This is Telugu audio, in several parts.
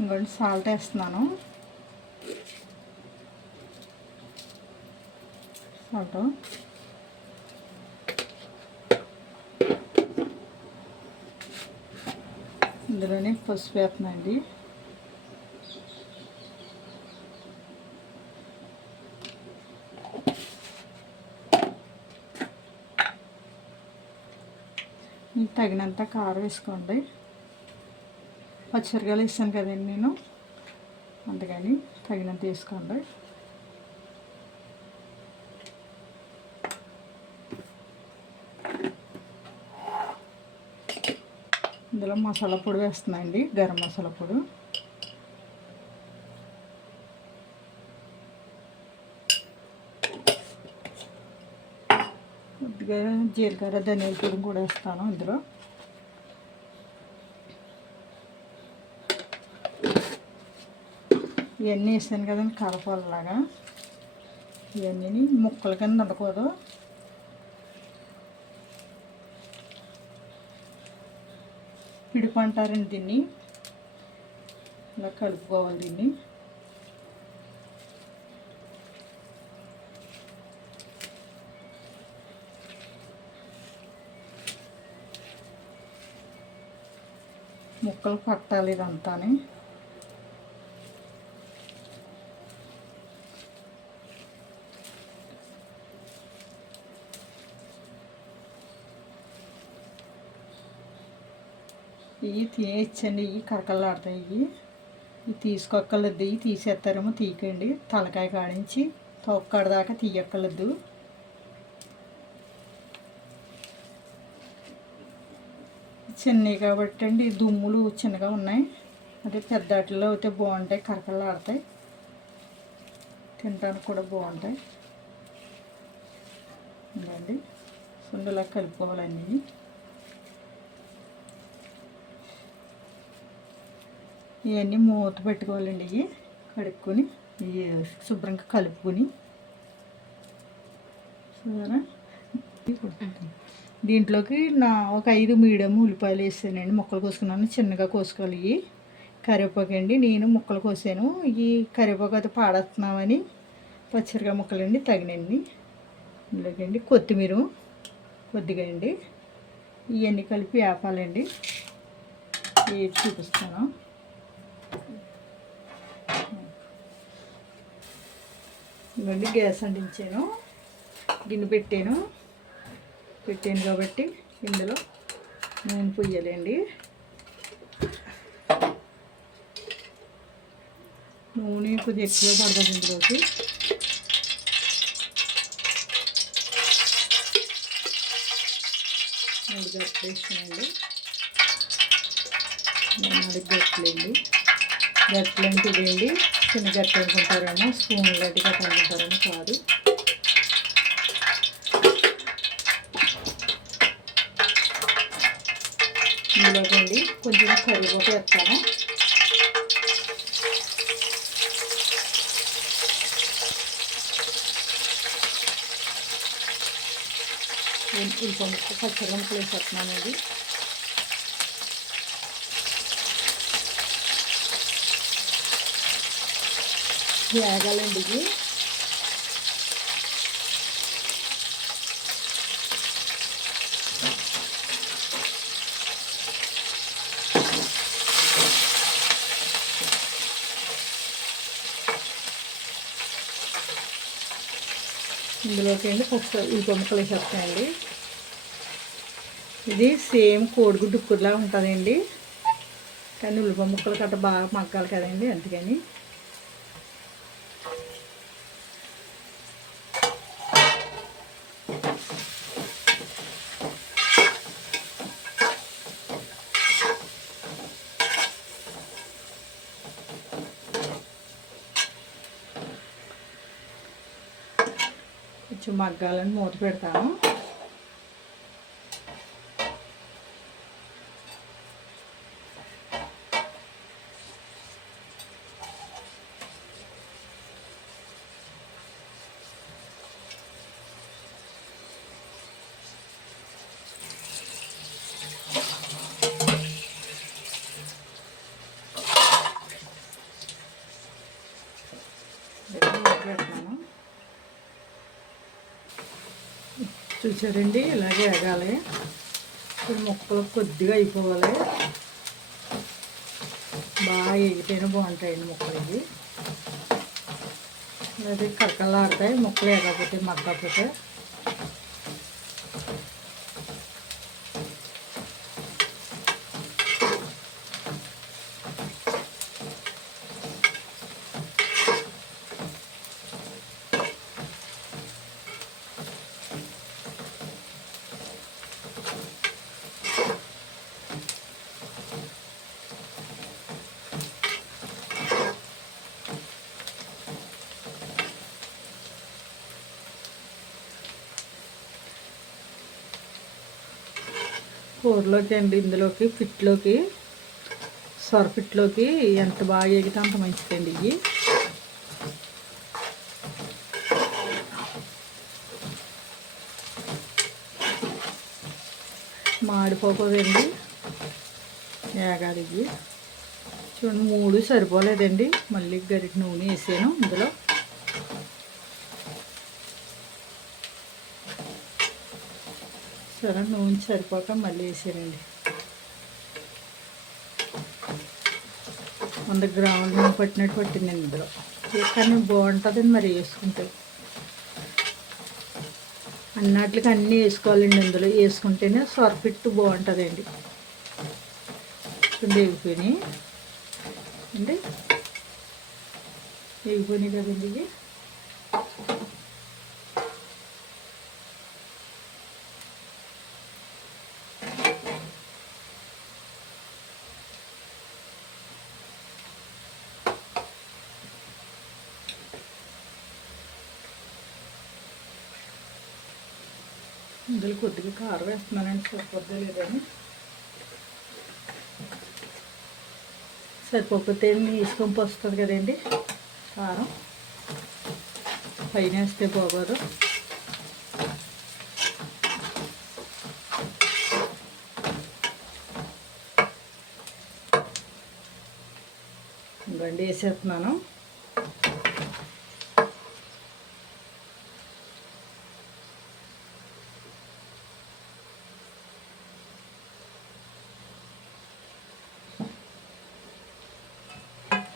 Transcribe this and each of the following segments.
ఇంకొంచెం సాల్ట్ వేస్తున్నాను. సాల్ట్ ఇందులోనే పసుపు వేస్తున్నాండి. తగినంత కారం వేసుకోండి. పచ్చిమిరపకాయలు వేసాను కదండి నేను, అందుకని తగినంత వేసుకోండి. ఇందులో మసాలా పొడి వేస్తున్నాండి, గరం మసాలా పొడి. కొద్దిగా జీలకర్ర ధనియాల పొడి కూడా వేస్తాను ఇందులో. ఇవన్నీ వేసాను కదండి కలపాలలాగా. ఇవన్నీ ముక్కల కింద ఉండకూడదు. పిడుపు అంటారండి దీన్ని. ఇలా కలుపుకోవాలి దీన్ని. ముక్కలు పట్టాలి ఇదంతాని. ఇవి తినేయచ్చండి, ఇవి కరకలాడతాయి. ఇవి తీసుకోక్కర్లేదు, ఇవి తీసేస్తారేమో తీయకండి. తలకాయ కాడించి తొక్కడ దాకా తీయక్కర్లేదు. చిన్నవి కాబట్టి అండి దుమ్ములు చిన్నగా ఉన్నాయి. అదే పెద్ద వాటిల్లో అయితే బాగుంటాయి, కరకలాడతాయి, తినడానికి కూడా బాగుంటాయి. ఇదండి సుండలా కలుపుకోవాలన్నీ. ఇవన్నీ మూత పెట్టుకోవాలండి. ఇవి కడుక్కొని ఇవి శుభ్రంగా కలుపుకొని చూసారా. దీంట్లోకి ఒక 5 మీడియం ఉల్లిపాయలు వేసానండి, ముక్కలు కోసుకున్నాను. చిన్నగా కోసుకోవాలి. ఇవి కరివేపాకు అండి, నేను ముక్కలు కోసాను. ఈ కరివేపాకు అది పాడేస్తున్నామని పచ్చిమిరపకాయ ముక్కలండి తగినండి. ఇందులోకి అండి కొత్తిమీర కొద్దిగా అండి. ఇవన్నీ కలిపి వేపాలండి. వేసి చూపిస్తాను. ఇవన్నీ గ్యాస్ అంటించాను, గిన్నె పెట్టాను కాబట్టి ఇందులో నూనె పొయ్యాలండి. నూనె కొద్దిగా ఎక్కువ పడుతుంది ఇందులోకి. మూడు గట్లు వేస్తానండి. 4 గట్లండి. గట్లు అంటే ఇదేండి చిన్న గట్లు అనుకుంటారేమో, స్పూన్ లాంటి గట్లు అనుకుంటారేమో, కాదు. ఇందులోకండి కొంచెం కరివేపాకు వేస్తాను. ఉల్లిపాయ ముక్క పచ్చడి ముక్కలు వేసేస్తున్నాను. అది వేగాలండి. ఇది ఇందులోకి అండి ఉల్లిపాయ ముక్కలు వేసేస్తాయండి. ఇది సేమ్ కోడిగుడ్డు ఉక్కుడులా ఉంటుందండి, కానీ ఉల్లిపాయ ముక్కలు గట్ట బాగా మగ్గాలి కదండి, అందుకని. కొంచెం మగ్గాలని మూత పెడతాను. చూసారండి, ఇలాగే ఎగాలి. ఇప్పుడు ముక్కలు కొద్దిగా అయిపోవాలి. బాగా ఎగితేనే బాగుంటాయండి ముక్కలు. ఇవి అది కరకలాడతాయి ముక్కలు ఎగకపోతే మగ్గకపోతే. కూరలోకి అండి, ఇందులోకి పిట్లోకి సొరపిట్లోకి ఎంత బాగా ఎగితే అంత మంచిదండి. ఇవి మాడిపోకూడదండి, ఏగాలి. ఇవి చూడండి 3 సరిపోలేదండి, మళ్ళీ గరిటె నూనె వేసాను ఇందులో. సరే, నూనె సరిపోక మళ్ళీ వేసానండి. 100 గ్రాముల నూనె పట్టినట్టు పట్టిందండి ఇందులో. కానీ బాగుంటుందండి మరి వేసుకుంటే. అన్నట్లకి అన్నీ వేసుకోవాలండి ఇందులో, వేసుకుంటేనే సొరపిట్టు బాగుంటుందండి. చూడండి వేగిపోయినాయి అండి, వేగిపోయినాయి కదండి ఇవి. ఇందులో కొద్దిగా కారం వేస్తున్నానండి, సరిపోద్దా లేదని. సరిపోతే వేసుకొని వస్తుంది కదండి కారం, పైన వేస్తే బాగోదు. ఇంకండి వేసేస్తున్నాను.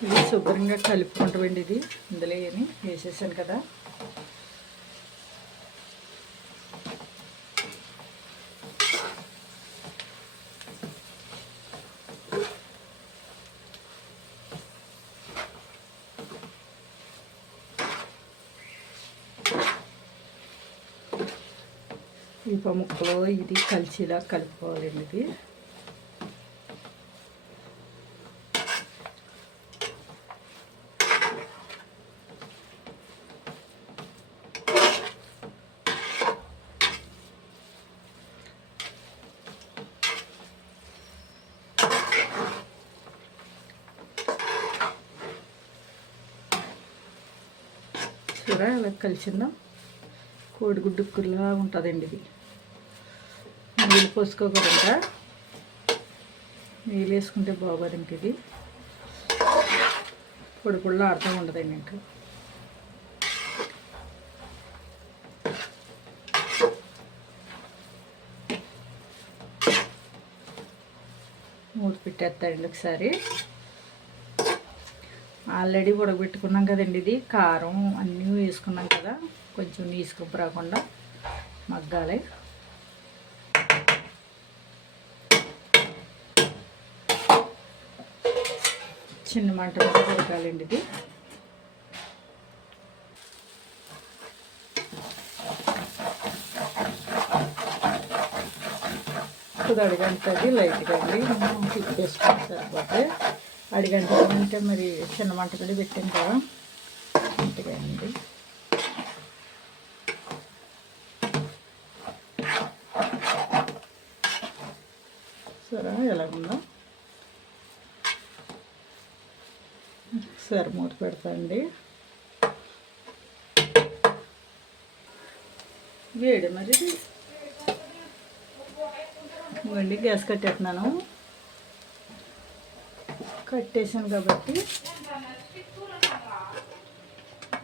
ఇది శుభ్రంగా కలుపుకుంటామండి. ఇది ఇందులో ఏమి వేసేసాను కదా. ఇప్ప ముక్కలో ఇది కలిసిలా కలుపుకోవాలండి. ఇది చూడ అలా కలిసిందా, కోడిగుడ్డు కుర్లా ఉంటుందండి. ఇది నీళ్ళు పోసుకోకూడదంట, నీళ్ళు వేసుకుంటే బాగోదు. ఇంక ఇది పొడి పొడిలో ఆడుతూ ఉండదండి. ఇంకా మూత పెట్టేస్తాడండి ఒకసారి. ఆల్రెడీ ఉడకబెట్టుకున్నాం కదండి. ఇది కారం అన్నీ వేసుకున్నాం కదా, కొంచెం నీసుకప్పు రాకుండా మగ్గాలి. చిన్న మంట మీద ఉడకాలండి. ఇది కొద్ది అడిగంటది లైట్గా అండి, తిప్పేసుకొని సరిపోతే. అడిగంటే మరి చిన్న మంట కూడా పెట్టాం కదా, అంతగా అండి. సరే ఎలాగుందో సరే మూత పెడతాండి. వేడి మరి ఇవ్వండి, గ్యాస్ కట్టేస్తున్నాను. కట్టేసాను కాబట్టి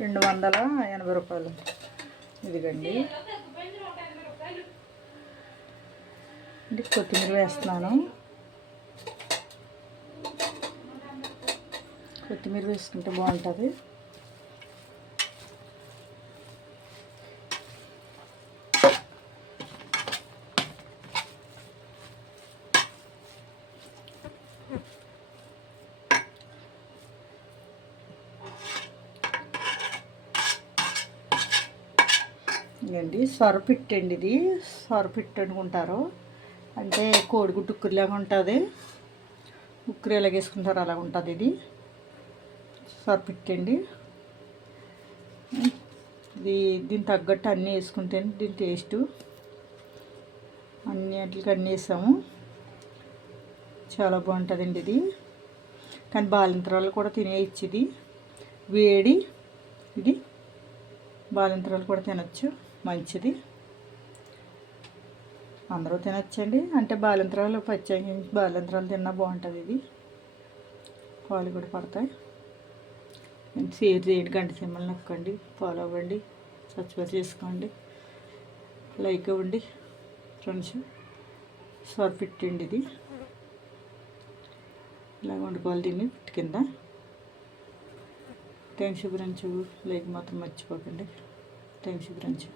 280 రూపాయలు. ఇదిగండి అంటే కొత్తిమీర వేస్తున్నాను. కొత్తిమీర వేసుకుంటే బాగుంటుంది. ఇదండి సొరపిట్టు అండి. ఇది సొరపిట్టు అనుకుంటారు. అంటే కోడిగుడ్డు ఉక్కురులాగా ఉంటుంది. ఉక్కురు ఎలాగ వేసుకుంటారు అలాగ ఉంటుంది. ఇది సొరపిట్టు అండి. ఇది దీని తగ్గట్టు అన్నీ వేసుకుంటే దీని టేస్టు అన్నిటికి అన్నీ వేసాము. చాలా బాగుంటుందండి ఇది. కానీ బాలింతరాలు కూడా తినేయచ్చు. ఇది వేడి. ఇది బాలింతరాలు కూడా తినచ్చు, మంచిది, అందరూ తినచ్చండి. అంటే బాలింతరాలు పచ్చి బాలింతరాలు తిన్నా బాగుంటుంది. ఇది పాలు కూడా పడతాయి. షేర్ చేయండి, గంట సింబల్ నొక్కండి, ఫాలో అవ్వండి, సబ్స్క్రైబ్ చేసుకోండి, లైక్ ఇవ్వండి ఫ్రెండ్స్. సొరపిట్టండి ఇది. ఇలా వండుకోవాలి దీన్ని పిట్టు కింద. Thanks friends. లైక్ మాత్రం మర్చిపోకండి. Thanks friends.